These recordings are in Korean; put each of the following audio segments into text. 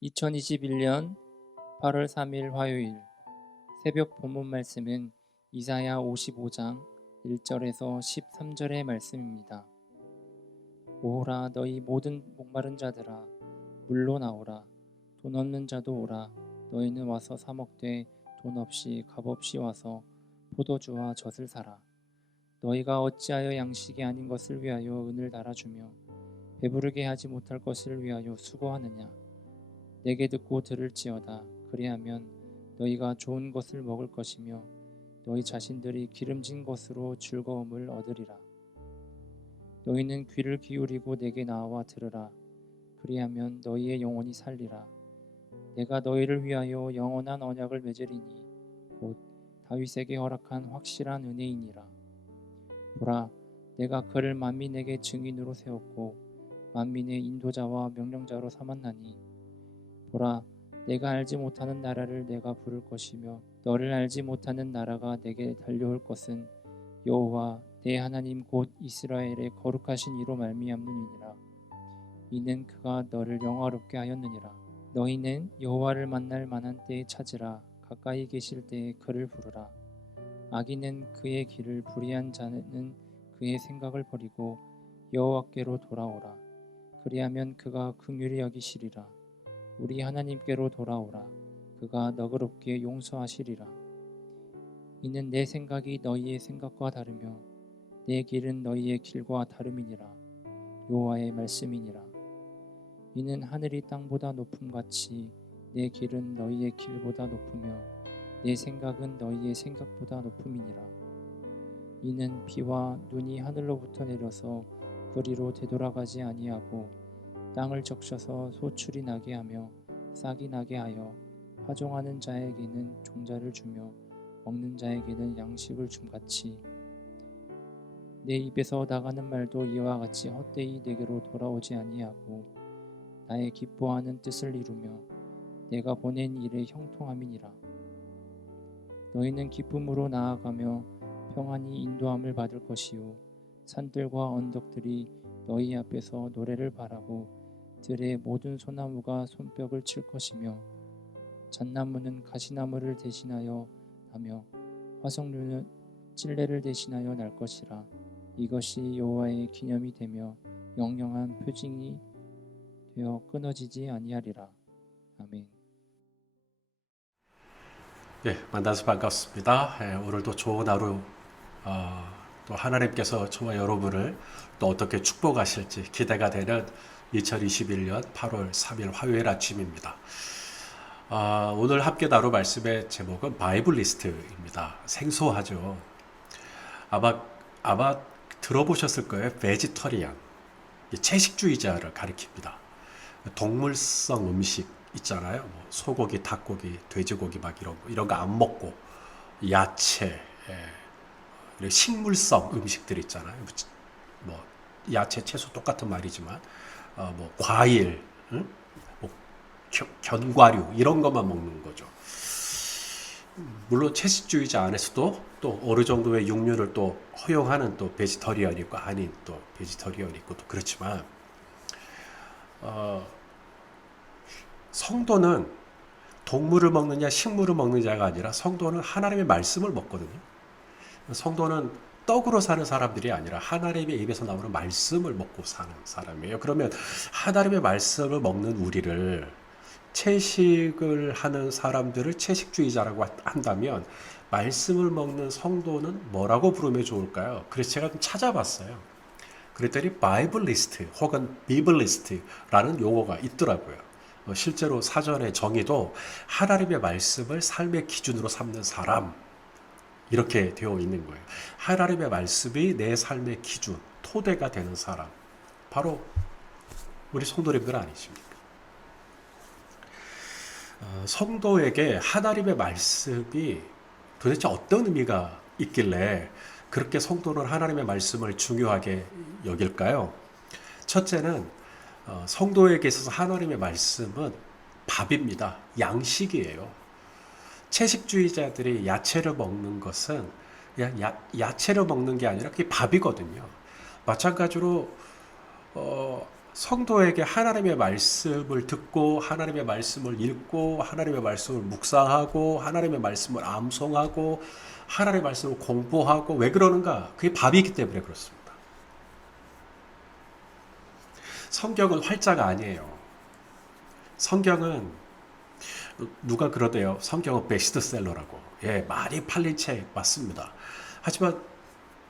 2021년 8월 3일 화요일 새벽 본문 말씀은 이사야 55장 1절에서 13절의 말씀입니다. 오라 너희 모든 목마른 자들아 물로 나오라 돈 없는 자도 오라 너희는 와서 사 먹되 돈 없이 값 없이 와서 포도주와 젖을 사라. 너희가 어찌하여 양식이 아닌 것을 위하여 은을 달아주며 배부르게 하지 못할 것을 위하여 수고하느냐. 내게 듣고 들을지어다. 그리하면 너희가 좋은 것을 먹을 것이며 너희 자신들이 기름진 것으로 즐거움을 얻으리라. 너희는 귀를 기울이고 내게 나와 들으라. 그리하면 너희의 영혼이 살리라. 내가 너희를 위하여 영원한 언약을 맺으리니 곧 다윗에게 허락한 확실한 은혜이니라. 보라, 내가 그를 만민에게 증인으로 세웠고 만민의 인도자와 명령자로 삼았나니 보라, 내가 알지 못하는 나라를 내가 부를 것이며 너를 알지 못하는 나라가 내게 달려올 것은 여호와 내 하나님 곧 이스라엘의 거룩하신 이로 말미암느니라. 이는 그가 너를 영화롭게 하였느니라. 너희는 여호와를 만날 만한 때에 찾으라. 가까이 계실 때에 그를 부르라. 악인은 그의 길을 불의한 자는 그의 생각을 버리고 여호와께로 돌아오라. 그리하면 그가 긍휼히 여기시리라. 우리 하나님께로 돌아오라. 그가 너그럽게 용서하시리라. 이는 내 생각이 너희의 생각과 다르며 내 길은 너희의 길과 다름이니라. 여호와의 말씀이니라. 이는 하늘이 땅보다 높음같이 내 길은 너희의 길보다 높으며 내 생각은 너희의 생각보다 높음이니라. 이는 비와 눈이 하늘로부터 내려서 그리로 되돌아가지 아니하고 땅을 적셔서 소출이 나게 하며 싹이 나게 하여 파종하는 자에게는 종자를 주며 먹는 자에게는 양식을 줌같이 내 입에서 나가는 말도 이와 같이 헛되이 내게로 돌아오지 아니하고 나의 기뻐하는 뜻을 이루며 내가 보낸 일의 형통함이니라. 너희는 기쁨으로 나아가며 평안히 인도함을 받을 것이요 산들과 언덕들이 너희 앞에서 노래를 바라고 들의 모든 소나무가 손뼉을 칠 것이며 잣나무는 가시나무를 대신하여 나며 화석류는 찔레를 대신하여 날 것이라. 이것이 여호와의 기념이 되며 영영한 표징이 되어 끊어지지 아니하리라. 아멘. 예, 만나서 반갑습니다. 오늘도 좋은 하루 또 하나님께서 저와 여러분을 또 어떻게 축복하실지 기대가 되는 2021년 8월 3일 화요일 아침입니다. 오늘 함께 나눌 말씀의 제목은 바이블리스트입니다. 생소하죠. 아마 들어보셨을 거예요. 베지터리안, 채식주의자를 가리킵니다. 동물성 음식 있잖아요. 뭐 소고기, 닭고기, 돼지고기 막 이런 거 안 먹고 야채, 이런 식물성 음식들 있잖아요. 뭐 야채, 채소 똑같은 말이지만 뭐 과일, 응? 뭐 견과류 이런 것만 먹는 거죠. 물론 채식주의자 안에서도 또 어느 정도의 육류를 또 허용하는 또 베지터리언이 있고 아닌 또 베지터리언이 있고 또 그렇지만 성도는 동물을 먹느냐 식물을 먹느냐가 아니라 성도는 하나님의 말씀을 먹거든요. 성도는 떡으로 사는 사람들이 아니라 하나님의 입에서 나오는 말씀을 먹고 사는 사람이에요. 그러면 하나님의 말씀을 먹는 우리를 채식을 하는 사람들을 채식주의자라고 한다면 말씀을 먹는 성도는 뭐라고 부르면 좋을까요? 그래서 제가 좀 찾아봤어요. 그랬더니 바이블리스트 혹은 비블리스트라는 용어가 있더라고요. 실제로 사전의 정의도 하나님의 말씀을 삶의 기준으로 삼는 사람 이렇게 되어 있는 거예요. 하나님의 말씀이 내 삶의 기준, 토대가 되는 사람 바로 우리 성도님들 아니십니까? 성도에게 하나님의 말씀이 도대체 어떤 의미가 있길래 그렇게 성도는 하나님의 말씀을 중요하게 여길까요? 첫째는 성도에게 있어서 하나님의 말씀은 밥입니다. 양식이에요. 채식주의자들이 야채를 먹는 것은 그냥 야채를 먹는 게 아니라 그게 밥이거든요. 마찬가지로 성도에게 하나님의 말씀을 듣고 하나님의 말씀을 읽고 하나님의 말씀을 묵상하고 하나님의 말씀을 암송하고 하나님의 말씀을 공부하고 왜 그러는가? 그게 밥이기 때문에 그렇습니다. 성경은 활자가 아니에요. 성경은 누가 그러대요. 성경은 베스트셀러라고. 예, 많이 팔린 책 맞습니다. 하지만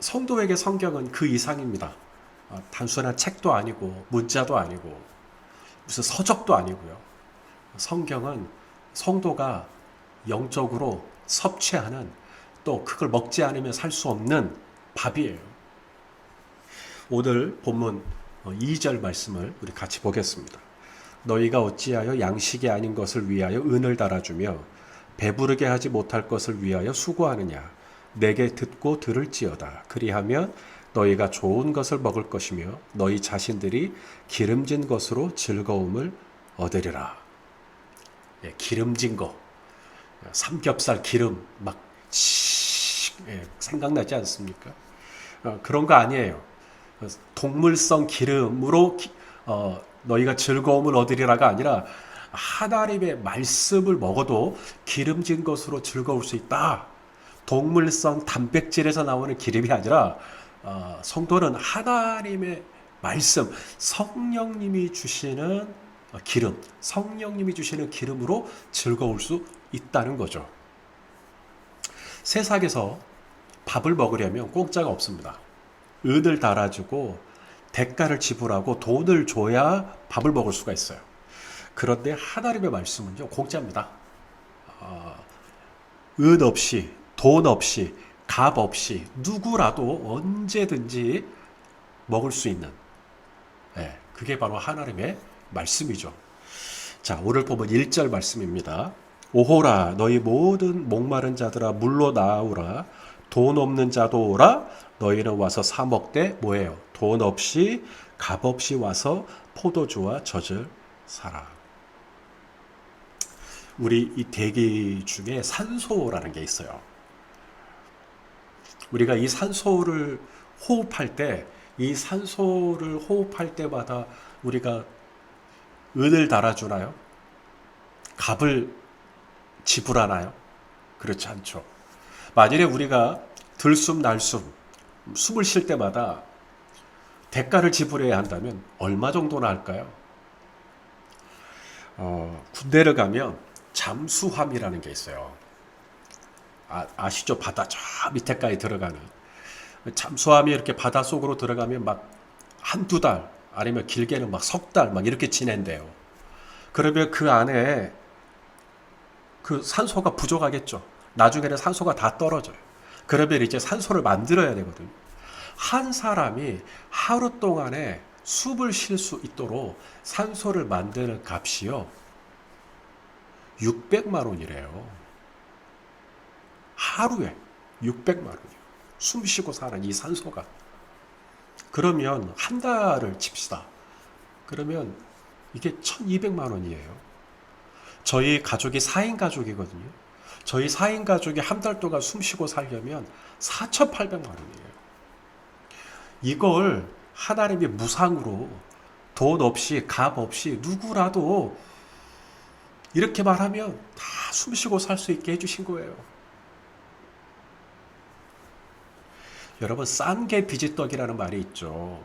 성도에게 성경은 그 이상입니다. 단순한 책도 아니고 문자도 아니고 무슨 서적도 아니고요. 성경은 성도가 영적으로 섭취하는 또 그걸 먹지 않으면 살 수 없는 밥이에요. 오늘 본문 2절 말씀을 우리 같이 보겠습니다. 너희가 어찌하여 양식이 아닌 것을 위하여 은을 달아주며 배부르게 하지 못할 것을 위하여 수고하느냐. 내게 듣고 들을지어다. 그리하면 너희가 좋은 것을 먹을 것이며 너희 자신들이 기름진 것으로 즐거움을 얻으리라. 예, 기름진 거. 삼겹살 기름 막 생각나지 않습니까? 그런 거 아니에요. 동물성 기름으로 너희가 즐거움을 얻으리라가 아니라 하나님의 말씀을 먹어도 기름진 것으로 즐거울 수 있다. 동물성 단백질에서 나오는 기름이 아니라 성도는 하나님의 말씀, 성령님이 주시는 기름, 성령님이 주시는 기름으로 즐거울 수 있다는 거죠. 세상에서 밥을 먹으려면 공짜가 없습니다. 은을 달아주고 대가를 지불하고 돈을 줘야 밥을 먹을 수가 있어요. 그런데 하나님의 말씀은요, 공짜입니다. 은 없이, 돈 없이, 값 없이 누구라도 언제든지 먹을 수 있는, 그게 바로 하나님의 말씀이죠. 자, 오늘 보면 1절 말씀입니다. 오호라 너희 모든 목마른 자들아 물로 나오라. 돈 없는 자도 오라. 너희는 와서 사 먹되 뭐예요? 돈 없이 값 없이 와서 포도주와 젖을 사라. 우리 이 대기 중에 산소라는 게 있어요. 우리가 이 산소를 호흡할 때, 이 산소를 호흡할 때마다 우리가 은을 달아주나요? 값을 지불하나요? 그렇지 않죠. 만일에 우리가 들숨 날숨 숨을 쉴 때마다 대가를 지불해야 한다면 얼마 정도나 할까요? 군대를 가면 잠수함이라는 게 있어요. 아시죠? 바다 저 밑에까지 들어가는 잠수함이 이렇게 바닷속으로 들어가면 막 한두 달 아니면 길게는 막 석 달 막 이렇게 지낸대요. 그러면 그 안에 그 산소가 부족하겠죠. 나중에는 산소가 다 떨어져요. 그러면 이제 산소를 만들어야 되거든요. 한 사람이 하루 동안에 숨을 쉴 수 있도록 산소를 만드는 값이요. 600만 원이래요. 하루에 600만 원이요. 숨 쉬고 사는 이 산소가. 그러면 한 달을 칩시다. 그러면 이게 1200만 원이에요. 저희 가족이 4인 가족이거든요. 저희 4인 가족이 한 달 동안 숨 쉬고 살려면 4,800만 원이에요. 이걸 하나님이 무상으로 돈 없이 값 없이 누구라도 이렇게 말하면 다 숨 쉬고 살 수 있게 해주신 거예요. 여러분, 싼 게 비지떡이라는 말이 있죠.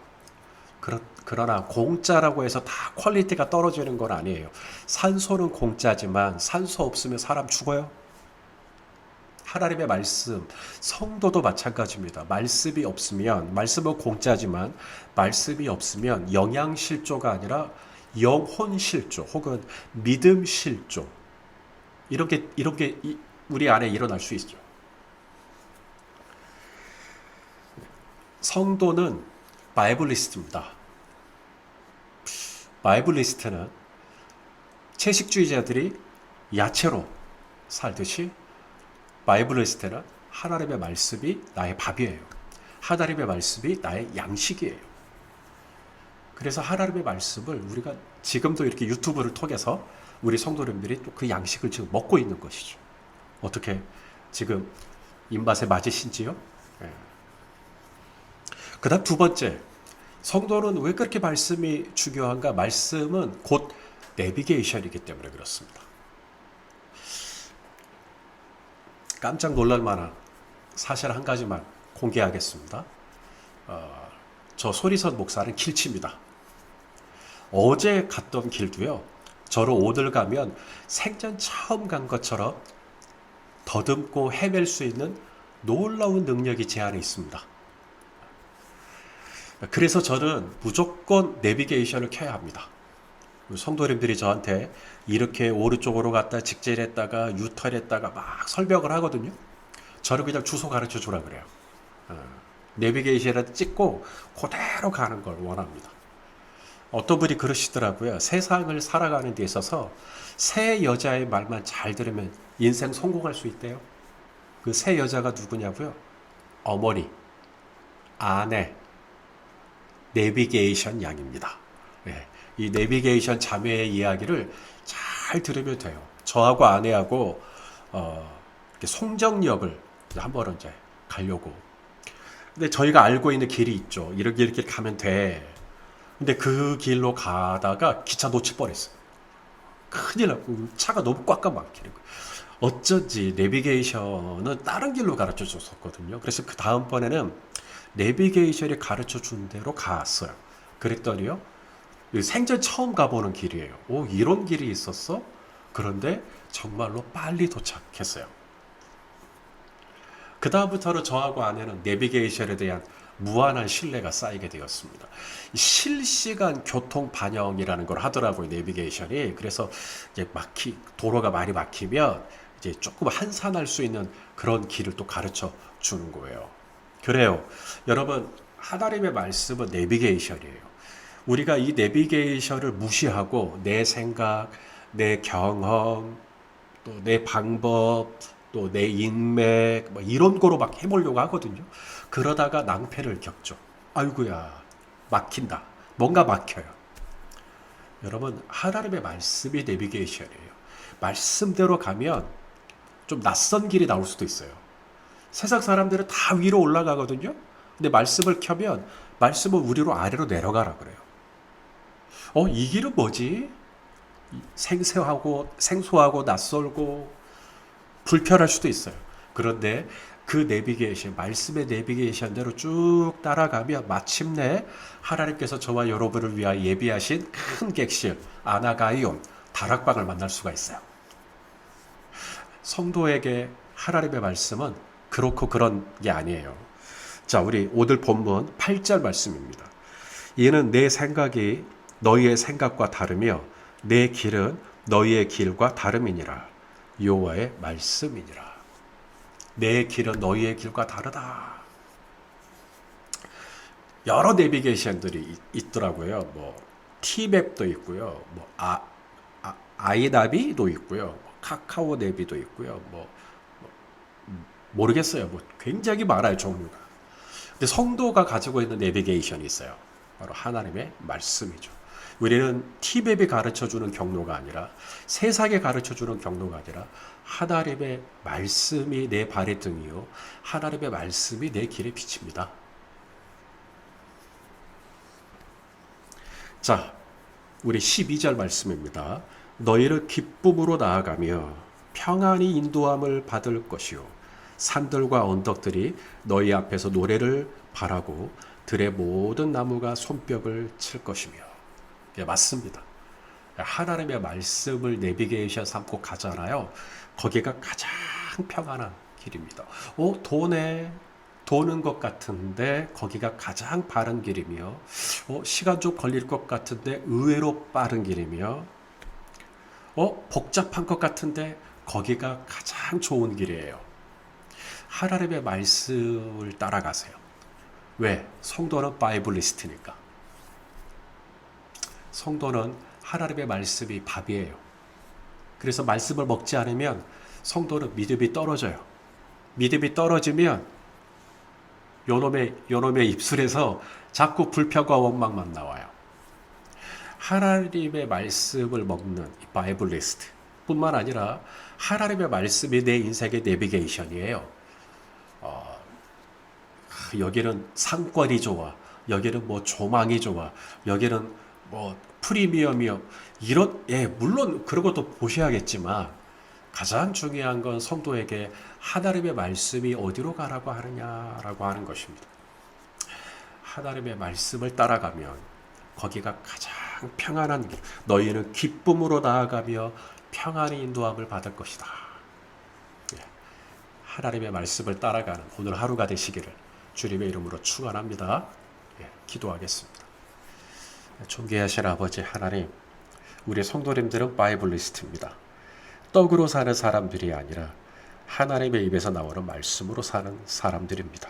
그러나 공짜라고 해서 다 퀄리티가 떨어지는 건 아니에요. 산소는 공짜지만 산소 없으면 사람 죽어요. 하나님의 말씀, 성도도 마찬가지입니다. 말씀이 없으면, 말씀은 공짜지만 말씀이 없으면 영양실조가 아니라 영혼실조 혹은 믿음실조 이런 게 우리 안에 일어날 수 있죠. 성도는 바이블리스트입니다. 바이블리스트는 채식주의자들이 야채로 살듯이 바이블리스트는 하나님의 말씀이 나의 밥이에요. 하나님의 말씀이 나의 양식이에요. 그래서 하나님의 말씀을 우리가 지금도 이렇게 유튜브를 통해서 우리 성도님들이 또 그 양식을 지금 먹고 있는 것이죠. 어떻게 지금 입맛에 맞으신지요? 그 다음 두 번째, 성도는 왜 그렇게 말씀이 중요한가? 말씀은 곧 내비게이션이기 때문에 그렇습니다. 깜짝 놀랄 만한 사실 한 가지만 공개하겠습니다. 저 소리선 목사는 길치입니다. 어제 갔던 길도요, 저로 오늘 가면 생전 처음 간 것처럼 더듬고 헤맬 수 있는 놀라운 능력이 제 안에 있습니다. 그래서 저는 무조건 내비게이션을 켜야 합니다. 성도님들이 저한테 이렇게 오른쪽으로 갔다 직진했다가 유턴했다가 막 설명을 하거든요. 저는 그냥 주소 가르쳐 주라 그래요. 내비게이션을 찍고 그대로 가는 걸 원합니다. 어떤 분이 그러시더라고요. 세상을 살아가는 데 있어서 새 여자의 말만 잘 들으면 인생 성공할 수 있대요. 그 새 여자가 누구냐고요? 어머니, 아내, 내비게이션 양입니다. 네, 이 내비게이션 자매의 이야기를 잘 들으면 돼요. 저하고 아내하고 송정역을 한번 이제 가려고. 근데 저희가 알고 있는 길이 있죠. 이렇게 가면 돼. 근데 그 길로 가다가 기차 놓칠 뻔했어요. 큰일 났고 차가 너무 꽉꽉 막히는 거예요. 어쩐지 내비게이션은 다른 길로 가르쳐 줬었거든요. 그래서 그 다음번에는 내비게이션이 가르쳐 준 대로 갔어요. 그랬더니요, 생전 처음 가보는 길이에요. 오, 이런 길이 있었어? 그런데 정말로 빨리 도착했어요. 그 다음부터는 저하고 아내는 내비게이션에 대한 무한한 신뢰가 쌓이게 되었습니다. 실시간 교통 반영이라는 걸 하더라고요, 내비게이션이. 그래서 이제 도로가 많이 막히면 이제 조금 한산할 수 있는 그런 길을 또 가르쳐 주는 거예요. 그래요. 여러분, 하나님의 말씀은 내비게이션이에요. 우리가 이 내비게이션을 무시하고 내 생각, 내 경험, 또 내 방법, 또 내 인맥, 뭐 이런 거로 막 해보려고 하거든요. 그러다가 낭패를 겪죠. 아이고야, 막힌다. 뭔가 막혀요. 여러분, 하나님의 말씀이 내비게이션이에요. 말씀대로 가면 좀 낯선 길이 나올 수도 있어요. 세상 사람들은 다 위로 올라가거든요. 근데 말씀을 켜면 말씀은 우리로 아래로 내려가라 그래요. 이 길은 뭐지? 생소하고 낯설고 불편할 수도 있어요. 그런데 그 내비게이션, 말씀의 내비게이션대로 쭉 따라가면 마침내 하나님께서 저와 여러분을 위하여 예비하신 큰 객실, 아나가이온, 다락방을 만날 수가 있어요. 성도에게 하나님의 말씀은 그렇고 그런 게 아니에요. 자, 우리 오늘 본문 8절 말씀입니다. 이는 내 생각이 너희의 생각과 다르며 내 길은 너희의 길과 다름이니라. 여호와의 말씀이니라. 내 길은 너희의 길과 다르다. 여러 내비게이션들이 있더라고요. 뭐 티맵도 있고요. 뭐 아이나비도 있고요. 뭐 카카오 내비도 있고요. 모르겠어요. 뭐 굉장히 많아요, 종류가. 근데 성도가 가지고 있는 내비게이션이 있어요. 바로 하나님의 말씀이죠. 우리는 티맵이 가르쳐주는 경로가 아니라, 세상에 가르쳐주는 경로가 아니라 하나님의 말씀이 내 발의 등이요 하나님의 말씀이 내 길의 빛입니다. 자, 우리 12절 말씀입니다. 너희를 기쁨으로 나아가며 평안히 인도함을 받을 것이요 산들과 언덕들이 너희 앞에서 노래를 바라고 들의 모든 나무가 손뼉을 칠 것이며. 예, 맞습니다. 하나님의 말씀을 내비게이션 삼고 가잖아요. 거기가 가장 평안한 길입니다. 도는 것 같은데 거기가 가장 바른 길이며, 시간 좀 걸릴 것 같은데 의외로 빠른 길이며, 복잡한 것 같은데 거기가 가장 좋은 길이에요. 하나님의 말씀을 따라가세요. 왜? 성도는 바이블리스트니까. 성도는 하나님의 말씀이 밥이에요. 그래서 말씀을 먹지 않으면 성도는 믿음이 떨어져요. 믿음이 떨어지면 요놈의 입술에서 자꾸 불평과 원망만 나와요. 하나님의 말씀을 먹는 이 바이블리스트 뿐만 아니라 하나님의 말씀이 내 인생의 내비게이션이에요. 여기는 상권이 좋아, 여기는 뭐 조망이 좋아. 여기는 뭐 프리미엄이요. 물론 그런 것도 보셔야겠지만 가장 중요한 건 성도에게 하나님의 말씀이 어디로 가라고 하느냐라고 하는 것입니다. 하나님의 말씀을 따라가면 거기가 가장 평안한 길, 너희는 기쁨으로 나아가며 평안의 인도함을 받을 것이다. 예, 하나님의 말씀을 따라가는 오늘 하루가 되시기를 주님의 이름으로 축원합니다. 기도하겠습니다. 존귀하신 아버지 하나님, 우리 성도님들은 바이블리스트입니다. 떡으로 사는 사람들이 아니라 하나님의 입에서 나오는 말씀으로 사는 사람들입니다.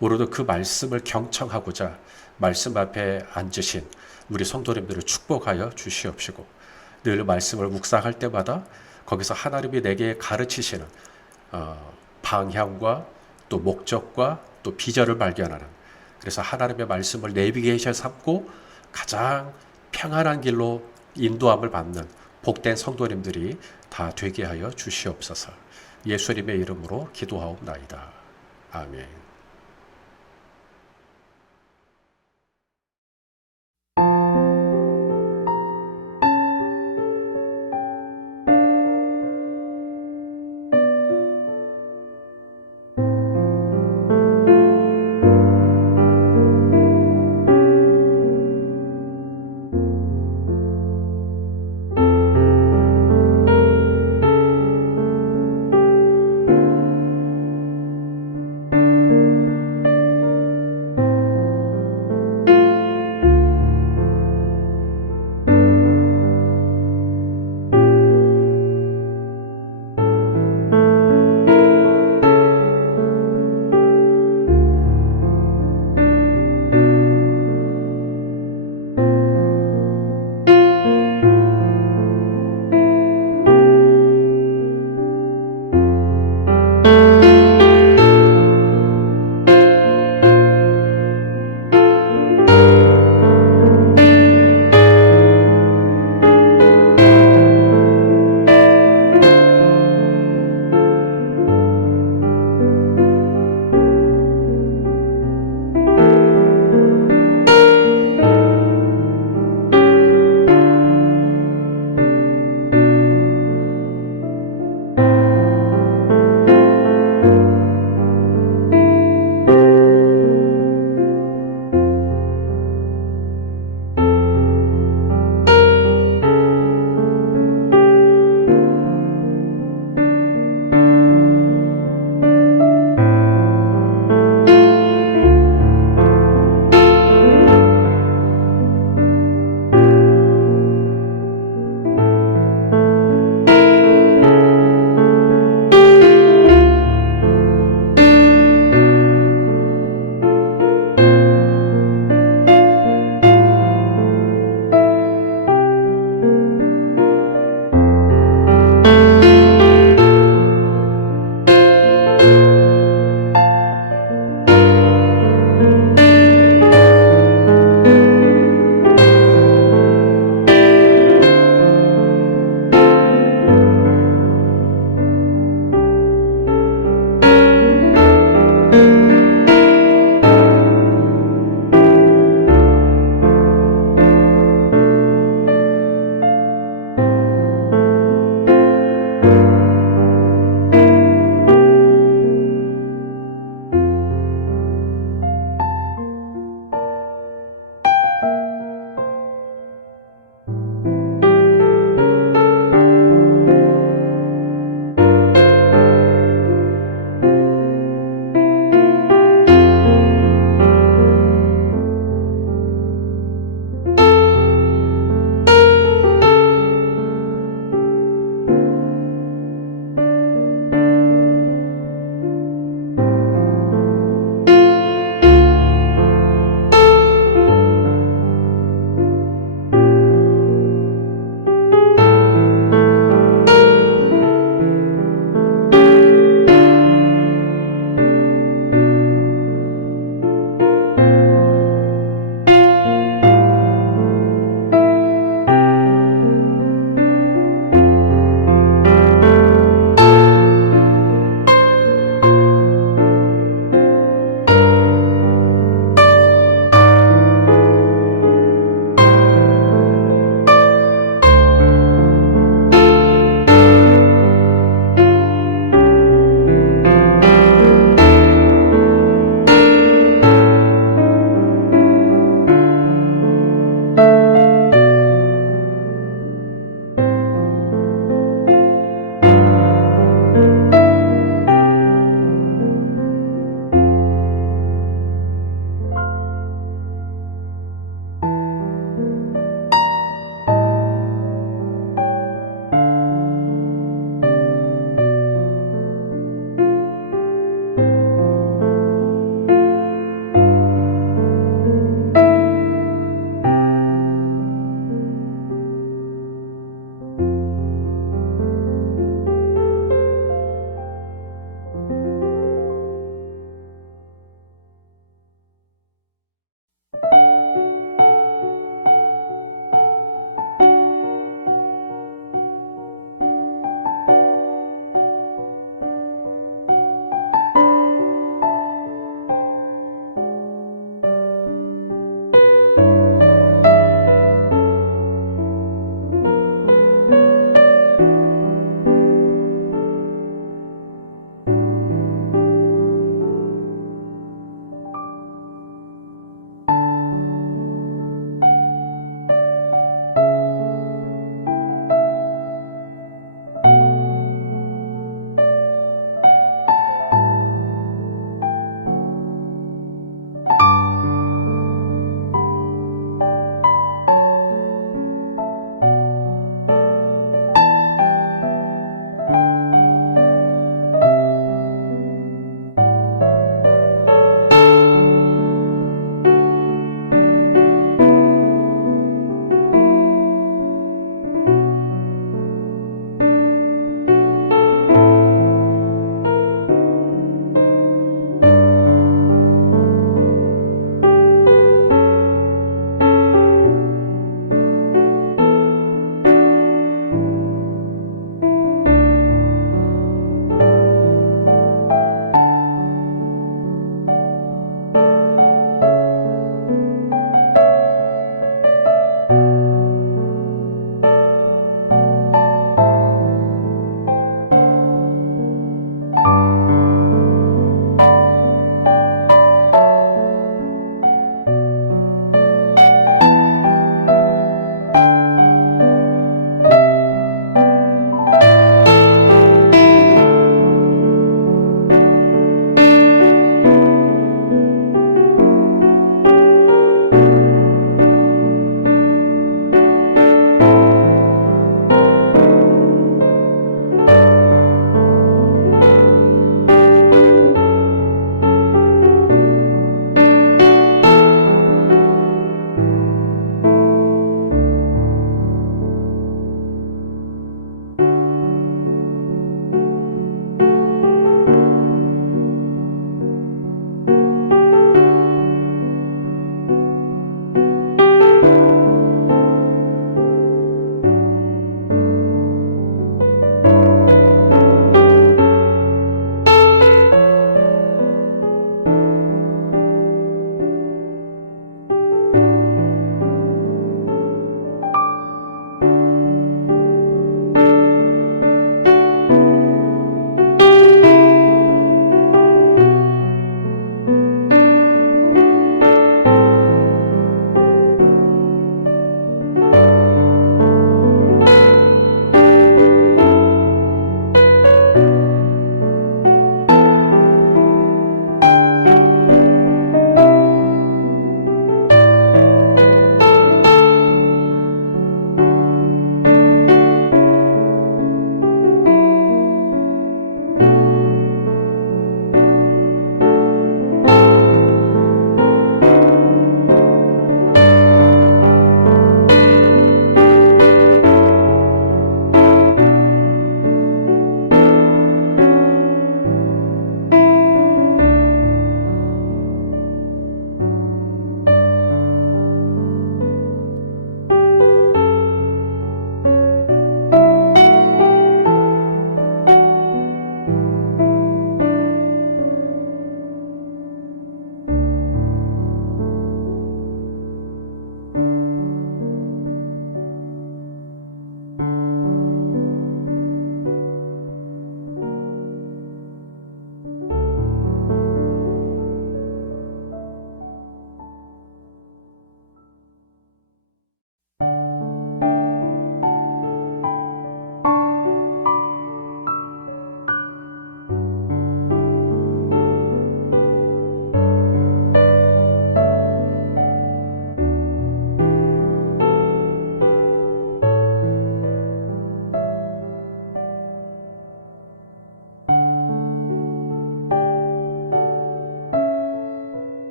오늘도 그 말씀을 경청하고자 말씀 앞에 앉으신 우리 성도님들을 축복하여 주시옵시고, 늘 말씀을 묵상할 때마다 거기서 하나님이 내게 가르치시는 방향과 또 목적과 또 비전을 발견하는, 그래서 하나님의 말씀을 내비게이션 삼고 가장 평안한 길로 인도함을 받는 복된 성도님들이 다 되게 하여 주시옵소서. 예수님의 이름으로 기도하옵나이다. 아멘.